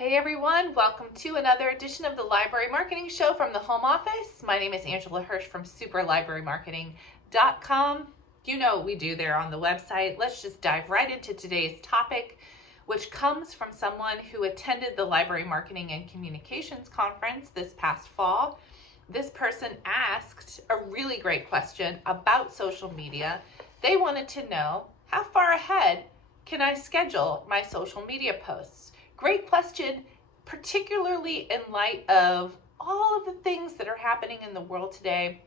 Hey everyone, welcome to another edition of the Library Marketing Show from the home office. My name is Angela Hursh from superlibrarymarketing.com. You know what we do there on the website. Let's just dive right into today's topic, which comes from someone who attended the Library Marketing and Communications Conference this past fall. This person asked a really great question about social media. They wanted to know, how far ahead can I schedule my social media posts? Great question, particularly in light of all of the things that are happening in the world today.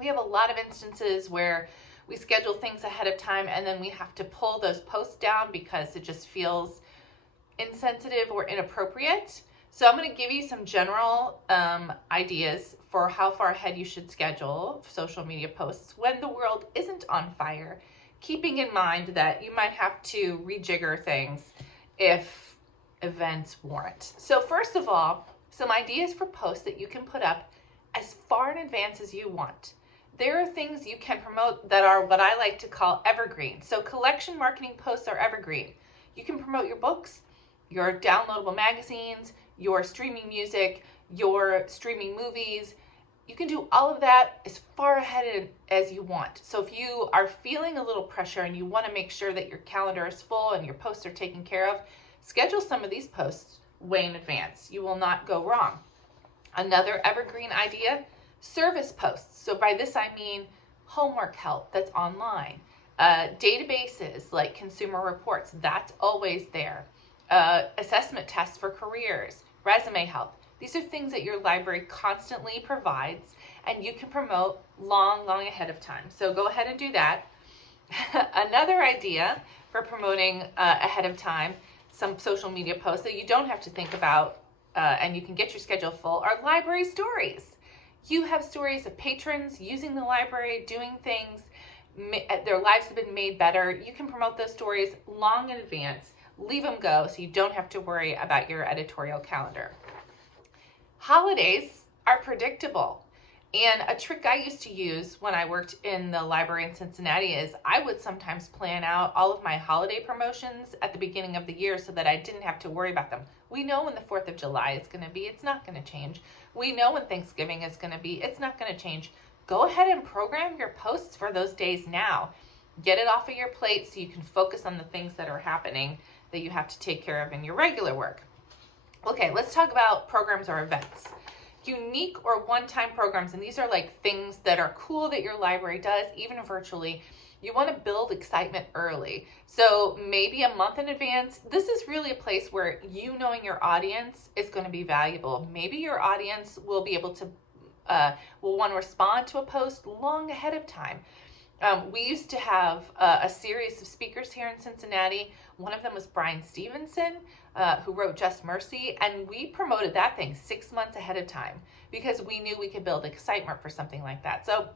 We have a lot of instances where we schedule things ahead of time and then we have to pull those posts down because it just feels insensitive or inappropriate. So I'm going to give you some general ideas for how far ahead you should schedule social media posts when the world isn't on fire, keeping in mind that you might have to rejigger things if events warrant. So first of all, some ideas for posts that you can put up as far in advance as you want. There are things you can promote that are what I like to call evergreen. So collection marketing posts are evergreen. You can promote your books, your downloadable magazines, your streaming music, your streaming movies. You can do all of that as far ahead as you want. So if you are feeling a little pressure and you want to make sure that your calendar is full and your posts are taken care of, schedule some of these posts way in advance. You will not go wrong. Another evergreen idea, service posts. So by this I mean homework help that's online. Databases like consumer reports, that's always there. Assessment tests for careers, resume help. These are things that your library constantly provides and you can promote long ahead of time. So go ahead and do that. Another idea for promoting ahead of time, some social media posts that you don't have to think about and you can get your schedule full, are library stories. You have stories of patrons using the library, doing things, their lives have been made better. You can promote those stories long in advance, leave them go so you don't have to worry about your editorial calendar. Holidays are predictable. And a trick I used to use when I worked in the library in Cincinnati is I would sometimes plan out all of my holiday promotions at the beginning of the year so that I didn't have to worry about them. We know when the 4th of July is going to be, it's not going to change. We know when Thanksgiving is going to be, it's not going to change. Go ahead and program your posts for those days now. Get it off of your plate so you can focus on the things that are happening that you have to take care of in your regular work. Okay, let's talk about programs or events. Unique or one-time programs, and these are like things that are cool that your library does, even virtually. You want to build excitement early. So maybe a month in advance. This is really a place where you knowing your audience is going to be valuable. Maybe your audience will be able to, will want to respond to a post long ahead of time. We used to have a series of speakers here in Cincinnati. One of them was Brian Stevenson, who wrote Just Mercy, and we promoted that thing 6 months ahead of time because we knew we could build excitement for something like that. So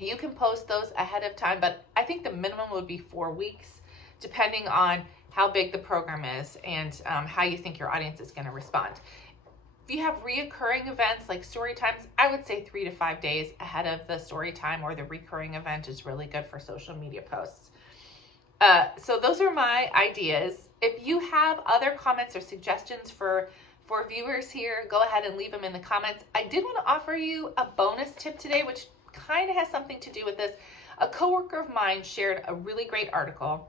you can post those ahead of time, but I think the minimum would be 4 weeks, depending on how big the program is and how you think your audience is going to respond. If you have reoccurring events like story times, I would say 3 to 5 days ahead of the story time or the recurring event is really good for social media posts. So those are my ideas. If you have other comments or suggestions for viewers here, go ahead and leave them in the comments. I did want to offer you a bonus tip today, which kind of has something to do with this. A coworker of mine shared a really great article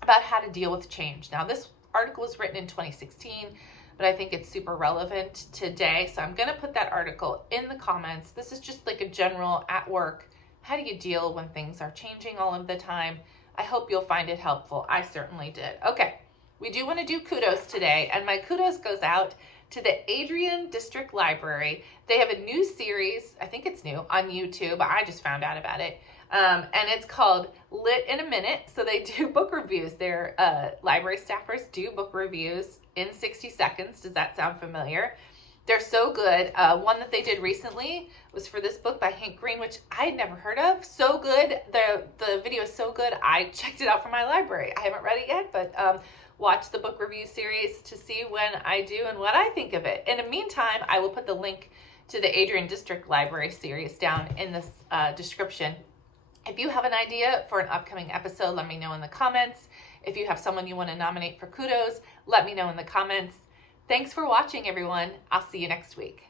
about how to deal with change. Now, this article was written in 2016, but I think it's super relevant today. So I'm going to put that article in the comments. This is just like a general at work, how do you deal when things are changing all of the time? I hope you'll find it helpful. I certainly did. Okay, we do want to do kudos today, and my kudos goes out to the Adrian District Library. They have a new series, I think it's new, on YouTube. I just found out about it. And it's called Lit in a Minute. So they do book reviews. Their library staffers do book reviews in 60 seconds. Does that sound familiar? They're so good. One that they did recently was for this book by Hank Green, which I had never heard of. So good. The video is so good. I checked it out from my library. I haven't read it yet, but watch the book review series to see when I do and what I think of it. In the meantime, I will put the link to the Adrian District Library series down in this description. If you have an idea for an upcoming episode, let me know in the comments. If you have someone you want to nominate for Kudos, let me know in the comments. Thanks for watching, everyone. I'll see you next week.